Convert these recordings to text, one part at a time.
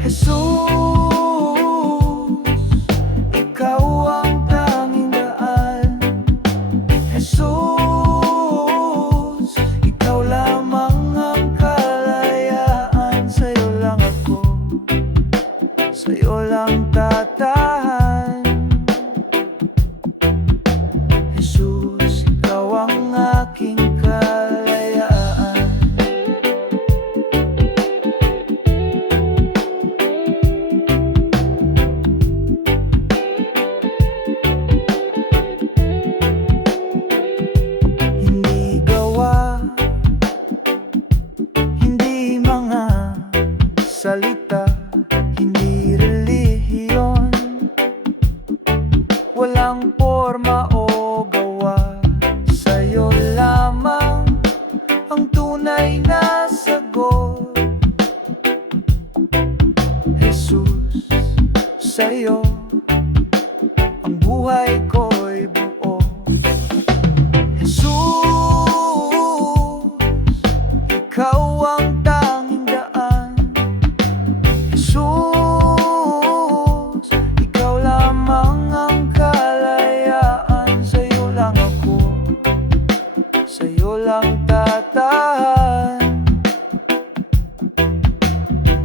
Jesus, ikaw ang tanging daan. Jesus, ikaw lamang ang kalayaan. Sa'yo lang ako, sa'yo lang tatahan. Jesus, ikaw ang aking kalayaan. Hindi gawa, hindi mga salita, hindi relihiyon, walang porma o gawa. Sa'yo lamang ang tunay na sagot. Jesus, sa'yo ang buhay ko'y buo. Jesus, ikaw ang tanging daan. Jesus, ikaw lamang ang kalayaan. Sa'yo lang ako, sa'yo lang tatahan.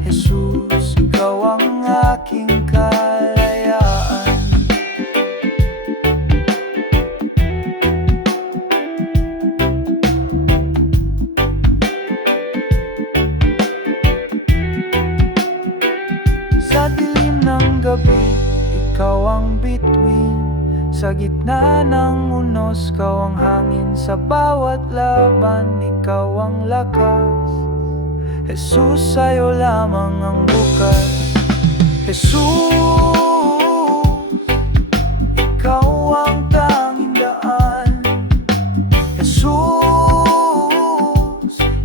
Jesus, ikaw ang aking kalayaan. Sa dilim ng gabi, ikaw ang bituin. Sa gitna ng unos, ikaw ang hangin. Sa bawat laban, ikaw ang lakas. Jesus, sa'yo lamang ang bukas. Jesus, ikaw ang tanging daan. Jesus,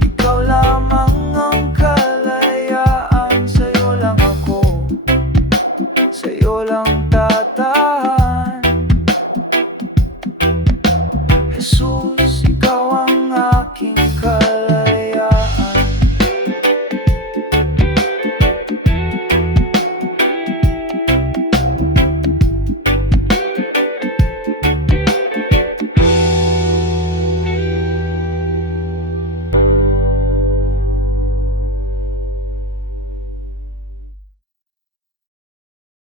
ikaw lamang ang kalayaan. Sa'yo lang ako, sa'yo lang tatahan. Jesus,